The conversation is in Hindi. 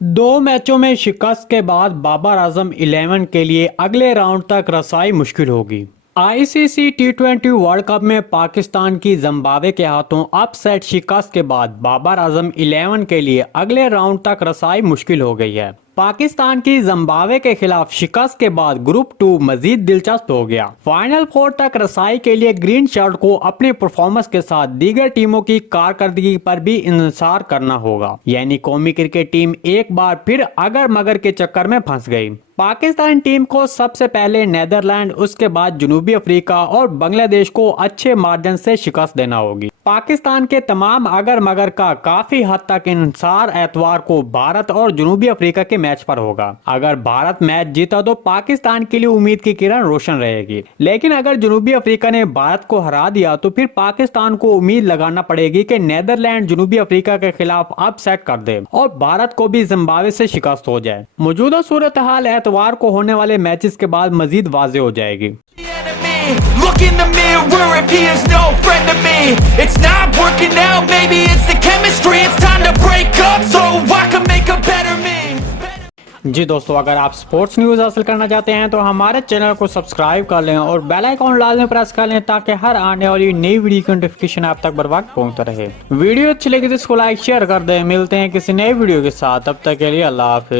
दो मैचों में शिकस्त के बाद बाबर आजम 11 के लिए अगले राउंड तक रसाई मुश्किल होगी। आईसीसी टी20 वर्ल्ड कप में पाकिस्तान की जिम्बाब्वे के हाथों अपसेट शिकस्त के बाद बाबर आजम 11 के लिए अगले राउंड तक रसाई मुश्किल हो गई है। पाकिस्तान की जिम्बाब्वे के खिलाफ शिकस्त के बाद ग्रुप 2 मजीद दिलचस्प हो गया। फाइनल 4 तक रसाई के लिए ग्रीन शर्ट को अपनी परफॉर्मेंस के साथ दीगर टीमों की कारकर्दगी पर भी इंतजार करना होगा, यानी कौमी क्रिकेट टीम एक बार फिर अगर मगर के चक्कर में फंस गई। पाकिस्तान टीम को सबसे पहले नीदरलैंड, उसके बाद जनूबी अफ्रीका और बांग्लादेश को अच्छे मार्जिन से शिकस्त देना होगी। पाकिस्तान के तमाम अगर मगर का काफी हद तक इंतजार एतवार को भारत और जनूबी अफ्रीका के मैच पर होगा। अगर भारत मैच जीता तो पाकिस्तान के लिए उम्मीद की किरण रोशन रहेगी, लेकिन अगर जनूबी अफ्रीका ने भारत को हरा दिया तो फिर पाकिस्तान को उम्मीद लगाना पड़ेगी कि नीदरलैंड जनूबी अफ्रीका के खिलाफ अपसेट कर दे और भारत को भी जिम्बाब्वे से शिकस्त हो जाए। मौजूदा सूरत हाल एतवार को होने वाले मैचेस के बाद मजीद वाज़ेह हो जाएगी। Look in the mirror if he is no friend to me. It's not working out, maybe it's the chemistry. It's time to break up so I can make a better me. जी दोस्तों, अगर आप स्पोर्ट्स न्यूज़ हासिल करना चाहते हैं तो हमारे चैनल को सब्सक्राइब कर लें और बेल आइकॉन लाजमी प्रेस कर लें ताकि हर आने वाली नई वीडियो की नोटिफिकेशन आप तक बर वक्त पहुंचता रहे। वीडियो अच्छी लगी तो इसको लाइक शेयर कर दें। मिलते हैं किसी नए वीडियो के साथ, तब तक के लिए अल्लाह हाफिज़।